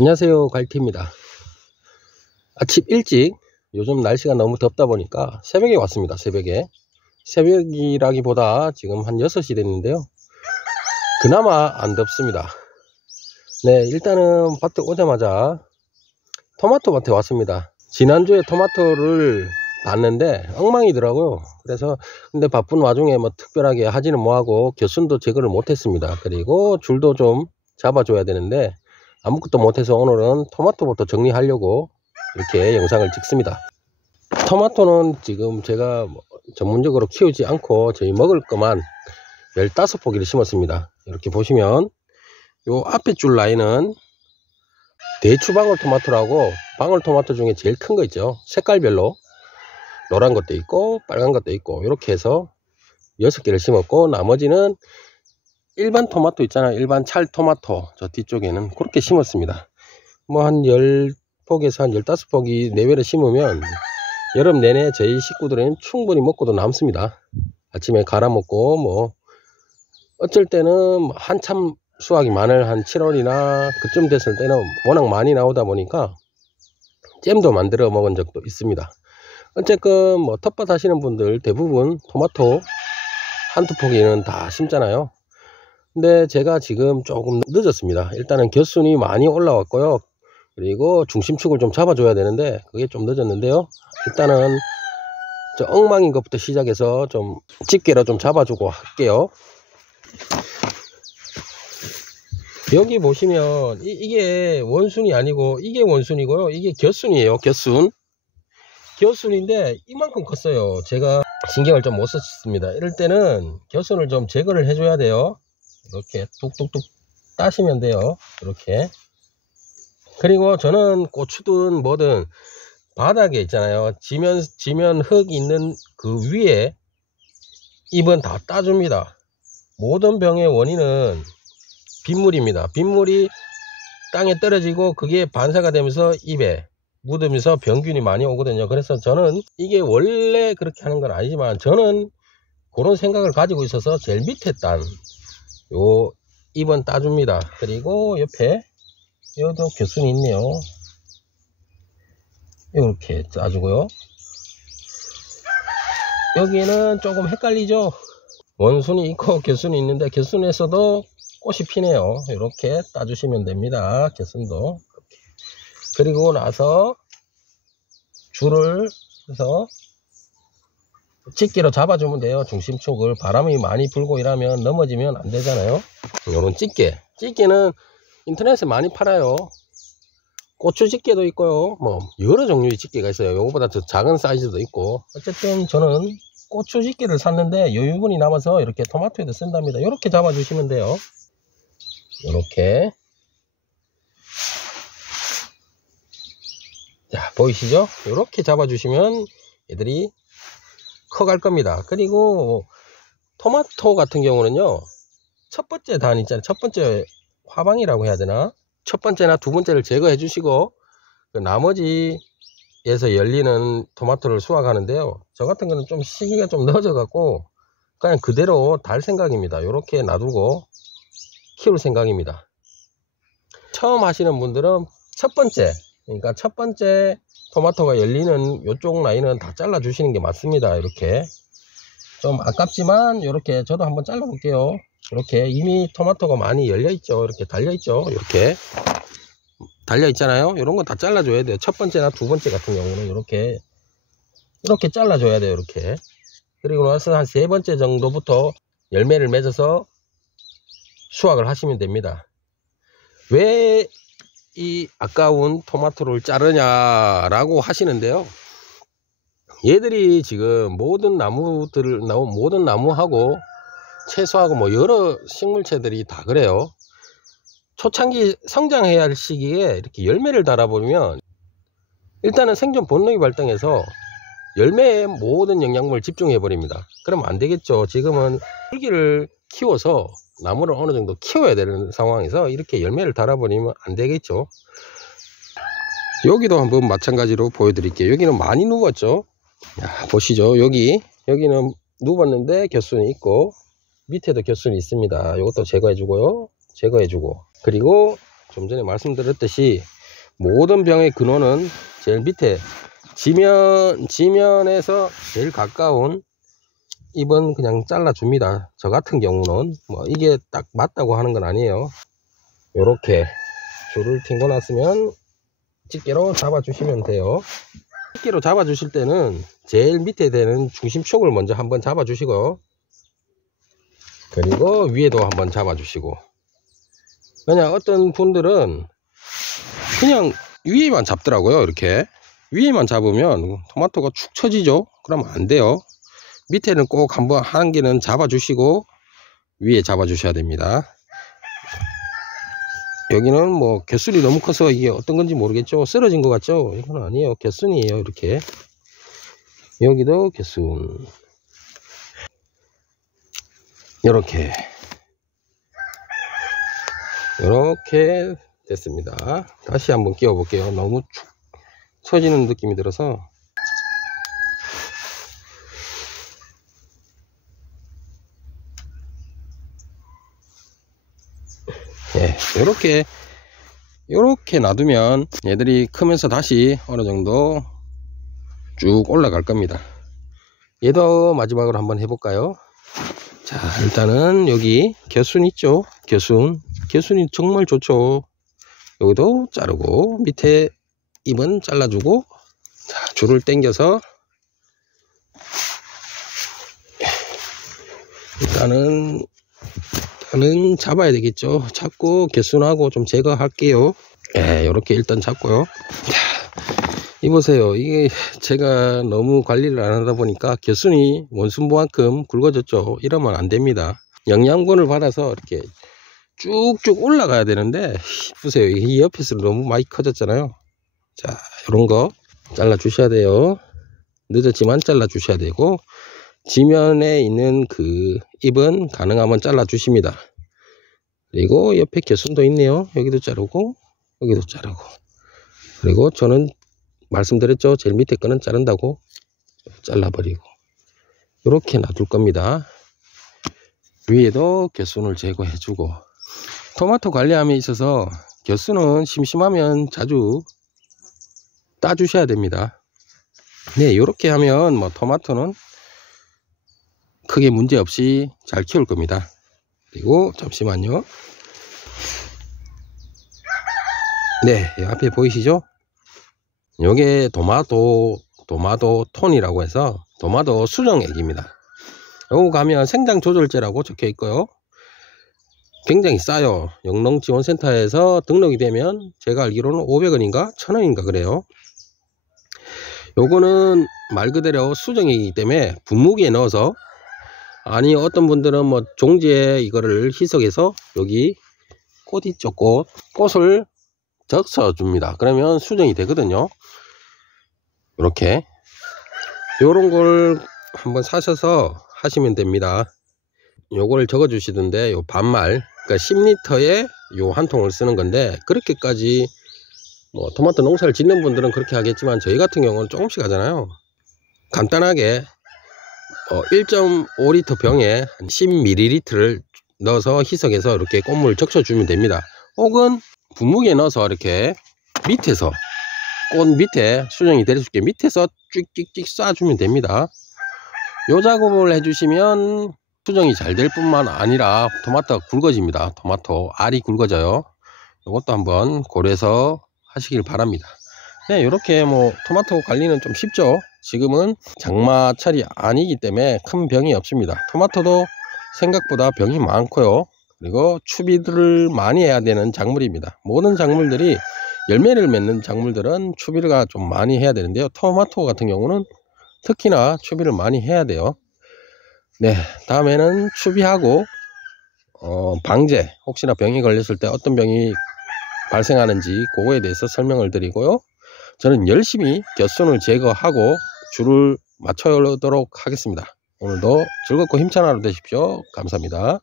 안녕하세요, 갈티입니다. 아침 일찍, 요즘 날씨가 너무 덥다 보니까 새벽에 왔습니다. 새벽이라기보다 지금 한 6시 됐는데요, 그나마 안 덥습니다. 네, 일단은 밭에 오자마자 토마토 밭에 왔습니다. 지난주에 토마토를 봤는데 엉망이더라고요. 그래서 근데 바쁜 와중에 뭐 특별하게 하지는 뭐하고 겨순도 제거를 못했습니다. 그리고 줄도 좀 잡아줘야 되는데 아무것도 못해서 오늘은 토마토부터 정리하려고 이렇게 영상을 찍습니다. 토마토는 지금 제가 전문적으로 키우지 않고 저희 먹을 것만 15포기를 심었습니다. 이렇게 보시면 요 앞에 줄 라인은 대추 방울토마토라고, 방울토마토 중에 제일 큰 거 있죠. 색깔별로 노란 것도 있고 빨간 것도 있고 이렇게 해서 6개를 심었고, 나머지는 일반 토마토 있잖아요. 일반 찰토마토 저 뒤쪽에는 그렇게 심었습니다. 뭐 한 10포기에서 한 15포기 내외를 심으면 여름 내내 저희 식구들은 충분히 먹고도 남습니다. 아침에 갈아 먹고, 뭐 어쩔 때는 한참 수확이 많을 한 7월이나 그쯤 됐을 때는 워낙 많이 나오다 보니까 잼도 만들어 먹은 적도 있습니다. 어쨌든 뭐 텃밭 하시는 분들 대부분 토마토 한두 포기는 다 심잖아요. 근데 제가 지금 조금 늦었습니다. 일단은 겨순이 많이 올라왔고요. 그리고 중심축을 좀 잡아줘야 되는데 그게 좀 늦었는데요. 일단은 저 엉망인 것부터 시작해서 좀 집게로 좀 잡아주고 할게요. 여기 보시면 이게 원순이 아니고 이게 원순이고요. 이게 겨순이에요. 겨순인데 이만큼 컸어요. 제가 신경을 좀 못 썼습니다. 이럴 때는 겨순을 좀 제거를 해줘야 돼요. 이렇게 뚝뚝뚝 따시면 돼요. 이렇게. 그리고 저는 고추든 뭐든 바닥에 있잖아요. 지면 흙 있는 그 위에 잎은 다 따줍니다. 모든 병의 원인은 빗물입니다. 빗물이 땅에 떨어지고 그게 반사가 되면서 잎에 묻으면서 병균이 많이 오거든요. 그래서 저는 이게 원래 그렇게 하는 건 아니지만 저는 그런 생각을 가지고 있어서 제일 밑에 딴 요 잎은 따줍니다. 그리고 옆에 여기도 겨순이 있네요. 이렇게 따주고요. 여기는 조금 헷갈리죠. 원순이 있고 겨순이 있는데 겨순에서도 꽃이 피네요. 이렇게 따주시면 됩니다. 겨순도. 그리고 나서 줄을 해서 집게로 잡아주면 돼요. 중심축을. 바람이 많이 불고 이러면 넘어지면 안 되잖아요. 요런 집게는 인터넷에 많이 팔아요. 고추 집게도 있고요. 뭐 여러 종류의 집게가 있어요. 요거보다 더 작은 사이즈도 있고. 어쨌든 저는 고추 집게를 샀는데 여유분이 남아서 이렇게 토마토에도 쓴답니다. 이렇게 잡아주시면 돼요. 이렇게. 자, 보이시죠? 이렇게 잡아주시면 애들이 커갈 겁니다. 그리고 토마토 같은 경우는요, 첫 번째 단 있잖아요. 첫 번째 화방이라고 해야 되나? 첫 번째나 두 번째를 제거해 주시고 그 나머지에서 열리는 토마토를 수확하는데요, 저 같은 거는 좀 시기가 좀 늦어 갖고 그냥 그대로 달 생각입니다. 이렇게 놔두고 키울 생각입니다. 처음 하시는 분들은 첫 번째 토마토가 열리는 요쪽 라인은 다 잘라 주시는 게 맞습니다. 이렇게 좀 아깝지만 이렇게 저도 한번 잘라 볼게요. 이렇게 이미 토마토가 많이 열려 있죠. 이렇게 달려 있죠. 이렇게 달려 있잖아요. 이런 거 다 잘라 줘야 돼요. 첫 번째나 두 번째 같은 경우는 이렇게 잘라 줘야 돼요. 이렇게. 그리고 나서 한 세 번째 정도부터 열매를 맺어서 수확을 하시면 됩니다. 왜 이 아까운 토마토를 자르냐라고 하시는데요, 얘들이 지금 모든 나무하고 채소하고 뭐 여러 식물체들이 다 그래요. 초창기 성장해야 할 시기에 이렇게 열매를 달아보면 일단은 생존 본능이 발동해서 열매에 모든 영양분을 집중해 버립니다. 그러면 안 되겠죠. 지금은 줄기를 키워서 나무를 어느 정도 키워야 되는 상황에서 이렇게 열매를 달아버리면 안 되겠죠. 여기도 한번 마찬가지로 보여드릴게요. 여기는 많이 누웠죠. 야, 보시죠. 여기는 누웠는데 겨순이 있고 밑에도 겨순이 있습니다. 이것도 제거해 주고요. 그리고 좀 전에 말씀드렸듯이 모든 병의 근원은 제일 밑에 지면에서 제일 가까운 잎은 그냥 잘라줍니다. 저 같은 경우는 뭐 이게 딱 맞다고 하는 건 아니에요. 요렇게 줄을 튕고 났으면 집게로 잡아주시면 돼요. 집게로 잡아주실 때는 제일 밑에 되는 중심축을 먼저 한번 잡아주시고, 그리고 위에도 한번 잡아주시고. 그냥 어떤 분들은 그냥 위에만 잡더라고요. 이렇게 위에만 잡으면 토마토가 축 처지죠. 그러면 안 돼요. 밑에는 꼭 한번 한 개는 잡아주시고 위에 잡아주셔야 됩니다. 여기는 뭐 개순이 너무 커서 이게 어떤 건지 모르겠죠. 쓰러진 것 같죠. 이건 아니에요. 개순이에요. 이렇게 여기도 개순. 이렇게 됐습니다. 다시 한번 끼워 볼게요. 너무 축 처지는 느낌이 들어서. 예, 요렇게 놔두면 얘들이 크면서 다시 어느 정도 쭉 올라갈 겁니다. 얘도 마지막으로 한번 해볼까요? 자, 일단은 여기 겨순 있죠? 겨순이 정말 좋죠. 여기도 자르고 밑에 잎은 잘라주고, 자, 줄을 당겨서 일단은 잡아야 되겠죠. 잡고 개순하고 좀 제거할게요. 예, 이렇게 일단 잡고요. 이 보세요. 이게 제가 너무 관리를 안 하다 보니까 개순이 원순보만큼 굵어졌죠. 이러면 안 됩니다. 영양분을 받아서 이렇게 쭉쭉 올라가야 되는데, 보세요. 이 옆에서 너무 많이 커졌잖아요. 자, 이런 거 잘라 주셔야 돼요. 늦었지만 잘라 주셔야 되고, 지면에 있는 그 잎은 가능하면 잘라 주십니다. 그리고 옆에 개순도 있네요. 여기도 자르고 여기도 자르고, 그리고 저는 말씀드렸죠. 제일 밑에 거는 자른다고 잘라버리고 이렇게 놔둘 겁니다. 위에도 개순을 제거해 주고. 토마토 관리함에 있어서 개순은 심심하면 자주 따 주셔야 됩니다. 네, 이렇게 하면 뭐 토마토는 크게 문제 없이 잘 키울 겁니다. 그리고 잠시만요. 네, 앞에 보이시죠? 요게 도마도 톤이라고 해서 도마도 수정액입니다. 요거 가면 생장 조절제라고 적혀 있고요. 굉장히 싸요. 영농지원센터에서 등록이 되면 제가 알기로는 500원인가 1000원인가 그래요. 요거는 말 그대로 수정액이기 때문에 분무기에 넣어서, 아니 어떤 분들은 뭐 종지에 이거를 희석해서 여기 꽃 있죠, 꽃을 적셔 줍니다. 그러면 수정이 되거든요. 이렇게 요런 걸 한번 사셔서 하시면 됩니다. 요걸 적어 주시던데, 요 반말, 그러니까 10리터에 요 한 통을 쓰는 건데, 그렇게까지 뭐 토마토 농사를 짓는 분들은 그렇게 하겠지만 저희 같은 경우는 조금씩 하잖아요. 간단하게 1.5리터 병에 한 10ml를 넣어서 희석해서 이렇게 꽃물 적셔 주면 됩니다. 혹은 분무기에 넣어서 이렇게 밑에서, 꽃 밑에 수정이 될 수 있게 밑에서 찍찍찍 쏴주면 됩니다. 요 작업을 해주시면 수정이 잘 될 뿐만 아니라 토마토가 굵어집니다. 토마토 알이 굵어져요. 이것도 한번 고려해서 하시길 바랍니다. 네, 이렇게 뭐 토마토 관리는 좀 쉽죠. 지금은 장마철이 아니기 때문에 큰 병이 없습니다. 토마토도 생각보다 병이 많고요. 그리고 추비를 많이 해야 되는 작물입니다. 모든 작물들이 열매를 맺는 작물들은 추비가 좀 많이 해야 되는데요. 토마토 같은 경우는 특히나 추비를 많이 해야 돼요. 네, 다음에는 추비하고 방제, 혹시나 병이 걸렸을 때 어떤 병이 발생하는지 그거에 대해서 설명을 드리고요. 저는 열심히 겨순을 제거하고 줄을 맞춰도록 하겠습니다. 오늘도 즐겁고 힘찬 하루 되십시오. 감사합니다.